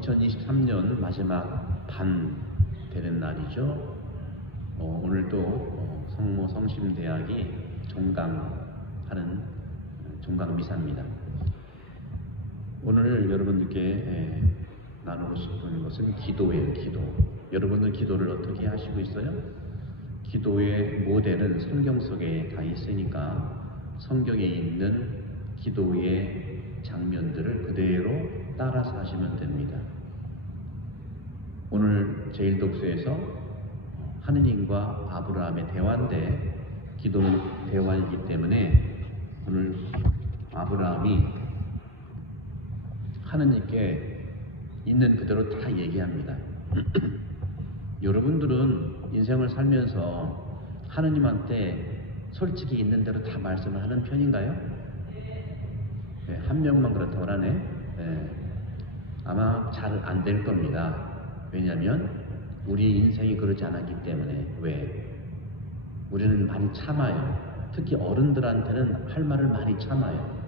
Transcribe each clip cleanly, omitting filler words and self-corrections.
2023년 마지막 반 되는 날이죠. 오늘도 성모 성심대학이 종강하는 종강 미사입니다. 오늘 여러분들께 나누고 싶은 것은 기도예요. 기도. 여러분은 기도를 어떻게 하시고 있어요? 기도의 모델은 성경 속에 다 있으니까 성경에 있는 기도의 장면들을 그대로 따라서 하시면 됩니다. 오늘 제1독서에서 하느님과 아브라함의 대화인데 기도는 대화이기 때문에 오늘 아브라함이 하느님께 있는 그대로 다 얘기합니다. 여러분들은 인생을 살면서 하느님한테 솔직히 있는 대로 다 말씀을 하는 편인가요? 네, 한 명만 그렇다고 하네. 네, 아마 잘 안 될 겁니다. 왜냐하면 우리 인생이 그러지 않았기 때문에. 왜? 우리는 많이 참아요. 특히 어른들한테는 할 말을 많이 참아요.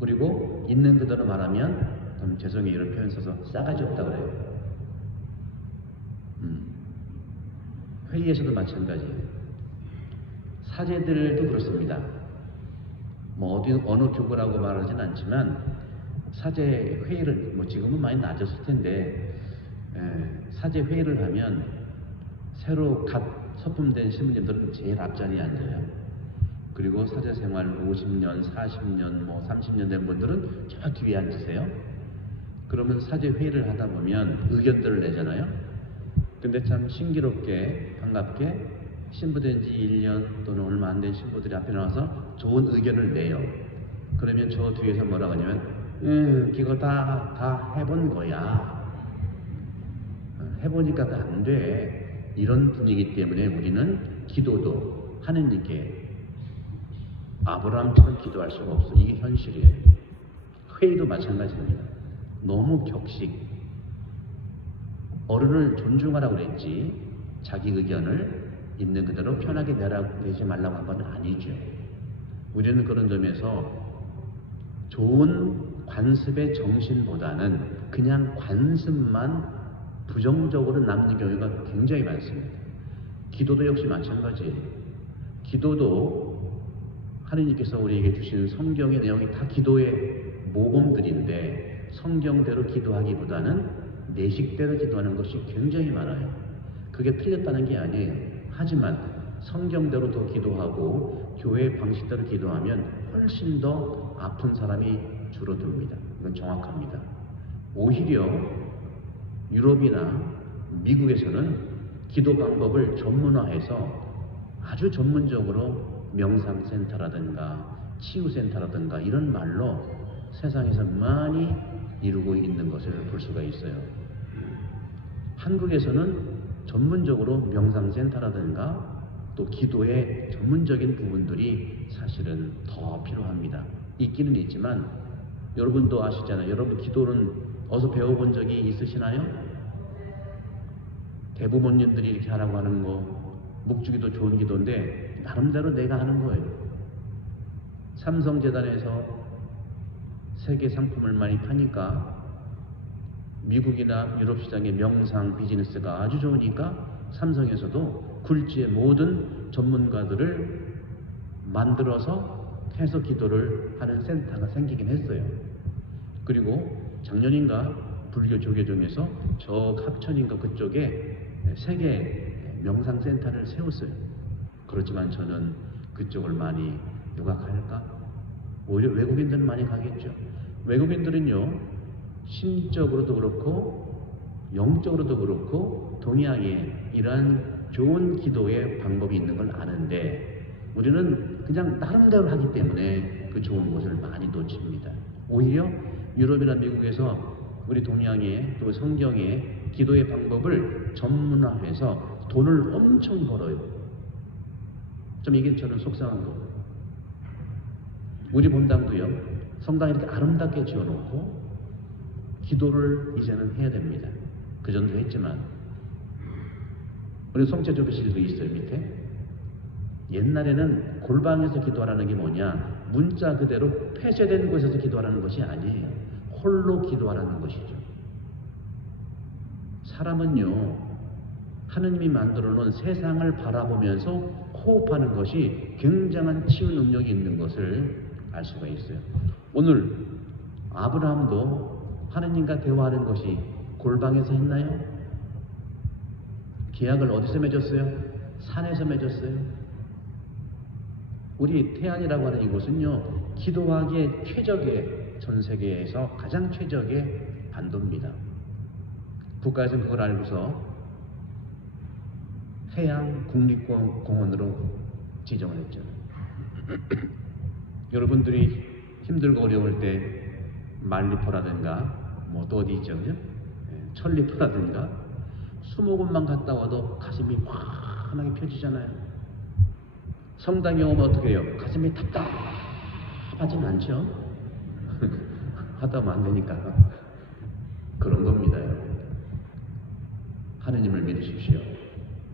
그리고 있는 그대로 말하면 죄송해요, 이런 표현 써서 싸가지 없다고 그래요. 회의에서도 마찬가지예요. 사제들도 그렇습니다. 어느 교구라고 말하진 않지만 사제 회의를 지금은 많이 낮았을 텐데 사제 회의를 하면 새로 갓 서품된 신부님들은 제일 앞자리에 앉아요. 그리고 사제 생활 50년, 40년, 30년 된 분들은 저 뒤에 앉으세요. 그러면 사제 회의를 하다 보면 의견들을 내잖아요. 근데 참 신기롭게 반갑게 신부된 지 1년 또는 얼마 안 된 신부들이 앞에 나와서 좋은 의견을 내요. 그러면 저 뒤에서 뭐라고 하냐면 그거 다 해본 거야. 해보니까 안 돼. 이런 분위기 때문에 우리는 기도도 하느님께 아브라함처럼 기도할 수가 없어. 이게 현실이에요. 회의도 마찬가지입니다. 너무 격식. 어른을 존중하라고 그랬지 자기 의견을 있는 그대로 편하게 내지 말라고 한 건 아니죠. 우리는 그런 점에서 좋은 관습의 정신보다는 그냥 관습만 부정적으로 남는 경우가 굉장히 많습니다. 기도도 역시 마찬가지예요. 기도도 하느님께서 우리에게 주신 성경의 내용이 다 기도의 모범들인데 성경대로 기도하기보다는 내 식대로 기도하는 것이 굉장히 많아요. 그게 틀렸다는 게 아니에요. 하지만 성경대로 더 기도하고 교회 방식대로 기도하면 훨씬 더 아픈 사람이 줄어듭니다. 이건 정확합니다. 오히려 유럽이나 미국에서는 기도 방법을 전문화해서 아주 전문적으로 명상센터라든가 치유센터라든가 이런 말로 세상에서 많이 이루고 있는 것을 볼 수가 있어요. 한국에서는 전문적으로 명상센터라든가 또 기도의 전문적인 부분들이 사실은 더 필요합니다. 있기는 있지만 여러분도 아시잖아요. 여러분 기도는 어디서 배워본 적이 있으시나요? 대부모님들이 이렇게 하라고 하는 거 묵주기도 좋은 기도인데 나름대로 내가 하는 거예요. 삼성재단에서 세계 상품을 많이 파니까 미국이나 유럽 시장의 명상 비즈니스가 아주 좋으니까 삼성에서도 굴지의 모든 전문가들을 만들어서 해서 기도를 하는 센터가 생기긴 했어요. 그리고 작년인가 불교 조계종에서 저 합천인가 그쪽에 세계 명상센터를 세웠어요. 그렇지만 저는 그쪽을 많이 누가 갈까? 오히려 외국인들은 많이 가겠죠. 외국인들은요 심적으로도 그렇고 영적으로도 그렇고 동양에 이러한 좋은 기도의 방법이 있는 걸 아는데 우리는 그냥 나름대로 하기 때문에 그 좋은 것을 많이 놓칩니다. 오히려 유럽이나 미국에서 우리 동양의 또 성경의 기도의 방법을 전문화해서 돈을 엄청 벌어요. 좀 이게 저는 속상한 거. 우리 본당도요 성당 이렇게 아름답게 지어놓고 기도를 이제는 해야 됩니다. 그 전도 했지만 우리 성체조비실도 있어요. 밑에 옛날에는 골방에서 기도하라는 게 뭐냐 문자 그대로 폐쇄된 곳에서 기도하라는 것이 아니에요. 홀로 기도하라는 것이죠. 사람은요, 하느님이 만들어 놓은 세상을 바라보면서 호흡하는 것이 굉장한 치유 능력이 있는 것을 알 수가 있어요. 오늘 아브라함도 하느님과 대화하는 것이 골방에서 했나요? 계약을 어디서 맺었어요? 산에서 맺었어요. 우리 태안이라고 하는 이곳은요, 기도하기에 최적의, 전 세계에서 가장 최적의 반도입니다. 국가에서 그걸 알고서 해양 국립공원으로 지정을 했죠. 여러분들이 힘들고 어려울 때 말리포라든가 뭐 또 어디 있죠, 그죠? 천리포라든가 수목원만 갔다 와도 가슴이 환하게 펴지잖아요. 성당에 오면 어떻게 해요? 가슴이 답답하진 않죠? 하다 보면 안 되니까. 그런 겁니다, 여러분. 하느님을 믿으십시오.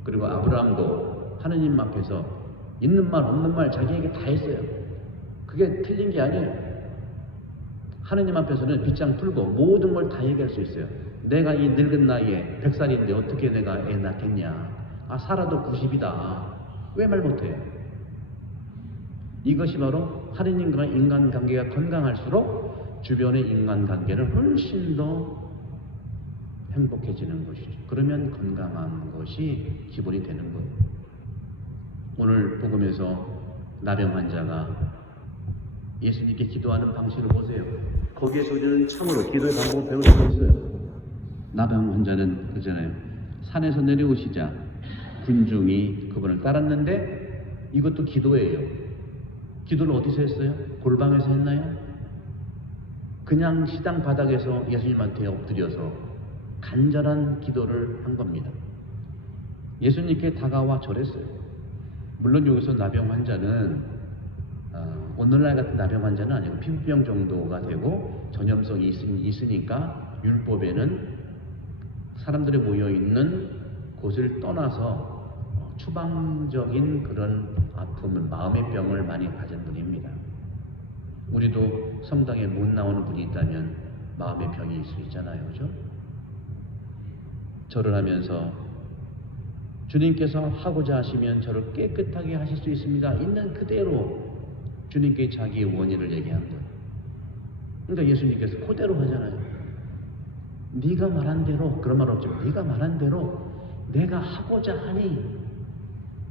그리고 아브라함도 하느님 앞에서 있는 말 없는 말 자기에게 다 했어요. 그게 틀린 게 아니에요. 하느님 앞에서는 빗장 풀고 모든 걸 다 얘기할 수 있어요. 내가 이 늙은 나이에 100살인데 어떻게 내가 애 낳겠냐. 아, 살아도 90이다. 왜 말 못해요? 이것이 바로 하느님과 인간관계가 건강할수록 주변의 인간관계는 훨씬 더 행복해지는 것이죠. 그러면 건강한 것이 기본이 되는 거예요. 오늘 복음에서 나병 환자가 예수님께 기도하는 방식을 보세요. 거기에서 우리는 참으로 기도의 방법을 배울 수가 있어요. 나병 환자는 그러잖아요. 산에서 내려오시자 군중이 그분을 따랐는데 이것도 기도예요. 기도를 어디서 했어요? 골방에서 했나요? 그냥 시장 바닥에서 예수님한테 엎드려서 간절한 기도를 한 겁니다. 예수님께 다가와 절했어요. 물론 여기서 나병 환자는 오늘날 같은 나병 환자는 아니고 피부병 정도가 되고 전염성이 있으니까 율법에는 사람들이 모여있는 곳을 떠나서 추방적인 그런 아픔을, 마음의 병을 많이 가진 분입니다. 우리도 성당에 못 나오는 분이 있다면 마음의 병이 있을 수 있잖아요, 그죠? 절을 하면서 주님께서 하고자 하시면 저를 깨끗하게 하실 수 있습니다. 있는 그대로 주님께 자기의 원인을 얘기한 거예요. 그러니까 예수님께서 그대로 하잖아요. 네가 말한 대로, 그런 말 없지만 네가 말한 대로 내가 하고자 하니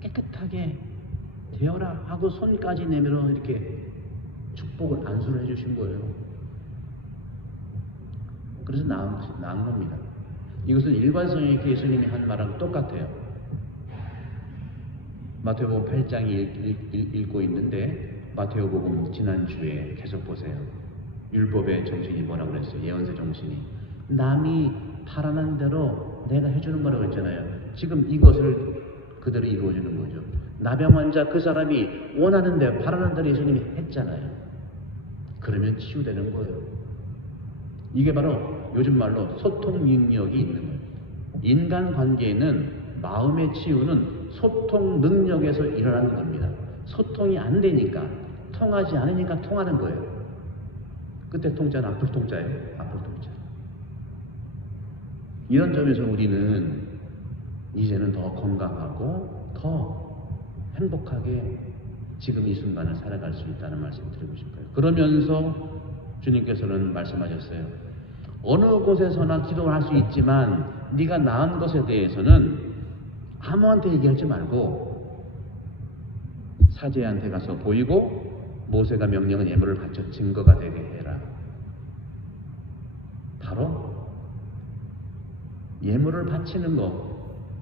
깨끗하게 되어라 하고 손까지 내밀어 이렇게 축복을 안수를 해주신 거예요. 그래서 나은 겁니다. 이것은 일관성이 있게 예수님이 한 말하고 똑같아요. 마태복음 8장 읽고 있는데 마태복음 지난주에 계속 보세요. 율법의 정신이 뭐라고 그랬어요? 예언의 정신이 남이 바라는 대로 내가 해주는 거라고 했잖아요. 지금 이것을 그대로 이루어지는 거죠. 나병 환자 그 사람이 원하는 대로 바라는 대로 예수님이 했잖아요. 그러면 치유되는 거예요. 이게 바로 요즘 말로 소통 능력이 있는 거예요. 인간관계에는 마음의 치유는 소통 능력에서 일어나는 겁니다. 소통이 안 되니까, 통하지 않으니까 통하는 거예요. 끝에 통자는 앞을 통자예요. 앞을 통자. 이런 점에서 우리는 이제는 더 건강하고 더 행복하게 지금 이 순간을 살아갈 수 있다는 말씀을 드리고 싶어요. 그러면서 주님께서는 말씀하셨어요. 어느 곳에서나 기도를 할 수 있지만 네가 낳은 것에 대해서는 아무한테 얘기하지 말고 사제한테 가서 보이고 모세가 명령한 예물을 바쳐 증거가 되게 해라. 바로 예물을 바치는 것,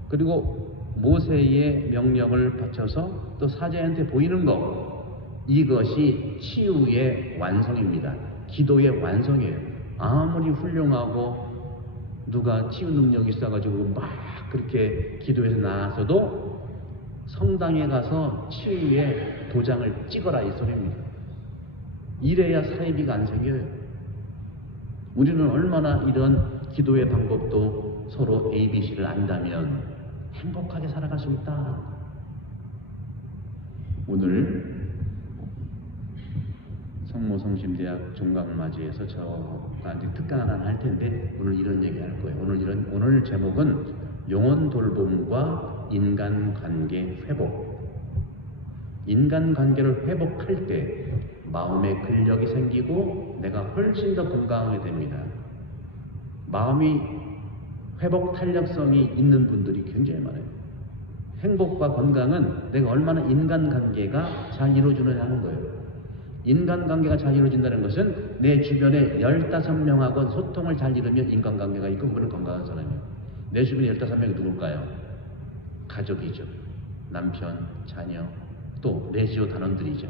그리고 모세의 명령을 바쳐서 또 사제한테 보이는 것, 이것이 치유의 완성입니다. 기도의 완성이에요. 아무리 훌륭하고 누가 치유 능력이 있어가지고 막 그렇게 기도해서 나왔어도 성당에 가서 치유의 도장을 찍어라 이 소리입니다. 이래야 사이비가 안 생겨요. 우리는 얼마나 이런 기도의 방법도 서로 ABC를 안다면 행복하게 살아갈 수 있다. 오늘 성모성심대학 종강맞이에서 저가 이제 특강 하나 할 텐데 오늘 이런 얘기 할 거예요. 오늘 제목은 영혼 돌봄과 인간관계 회복. 인간관계를 회복할 때 마음의 근력이 생기고 내가 훨씬 더 건강하게 됩니다. 마음이 회복 탄력성이 있는 분들이 굉장히 많아요. 행복과 건강은 내가 얼마나 인간관계가 잘 이루어지느냐 하는 거예요. 인간관계가 잘 이루어진다는 것은 내 주변에 15명하고 소통을 잘 이루면 인간관계가 있고 그분은 건강한 사람이에요. 내 주변에 15명이 누굴까요? 가족이죠. 남편, 자녀, 또 레지오 단원들이죠.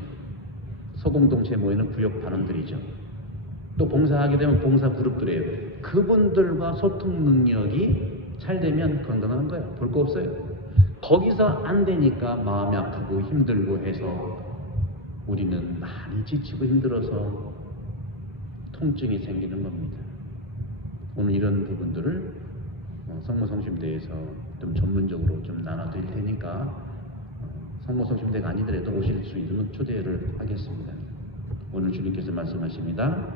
소공동체에 모이는 구역 단원들이죠. 또 봉사하게 되면 봉사 그룹들이에요. 그분들과 소통 능력이 잘 되면 건강한 거예요. 볼 거 없어요. 거기서 안 되니까 마음이 아프고 힘들고 해서 우리는 많이 지치고 힘들어서 통증이 생기는 겁니다. 오늘 이런 부분들을 성모성심대에서 좀 전문적으로 좀 나눠드릴 테니까 성모성심대가 아니더라도 오실 수 있으면 초대를 하겠습니다. 오늘 주님께서 말씀하십니다.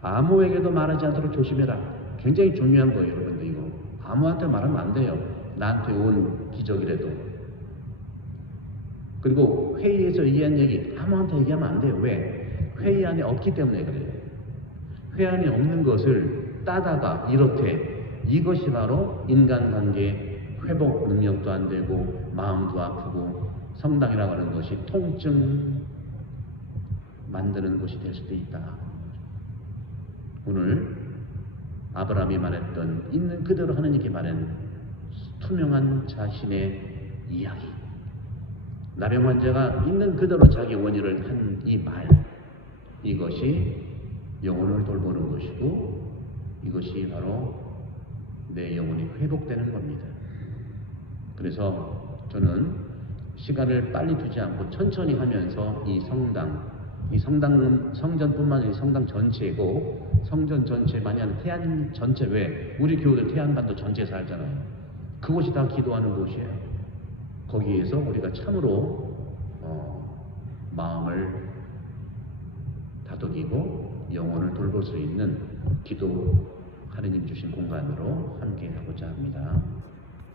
아무에게도 말하지 않도록 조심해라. 굉장히 중요한 거예요, 여러분들. 이거 아무한테 말하면 안 돼요. 나한테 온 기적이라도. 그리고 회의에서 얘기한 얘기 아무한테 얘기하면 안 돼요. 왜? 회의 안에 없기 때문에 그래요. 회의 안에 없는 것을 따다가 이렇게, 이것이 바로 인간관계 회복 능력도 안 되고 마음도 아프고 성당이라고 하는 것이 통증 만드는 곳이 될 수도 있다. 오늘 아브라함이 말했던 있는 그대로 하나님께 말한 투명한 자신의 이야기, 나병 환자가 있는 그대로 자기 원인을 한 이 말, 이것이 영혼을 돌보는 것이고 이것이 바로 내 영혼이 회복되는 겁니다. 그래서 저는 시간을 빨리 두지 않고 천천히 하면서 이 성전뿐만 아니라 성당 전체고, 성전 전체만이 아니라 태안 전체, 왜? 우리 교우들 태안반도 전체에서 살잖아요. 그곳이 다 기도하는 곳이에요. 거기에서 우리가 참으로 마음을 다독이고 영혼을 돌볼 수 있는 기도, 하느님 주신 공간으로 함께 하고자 합니다.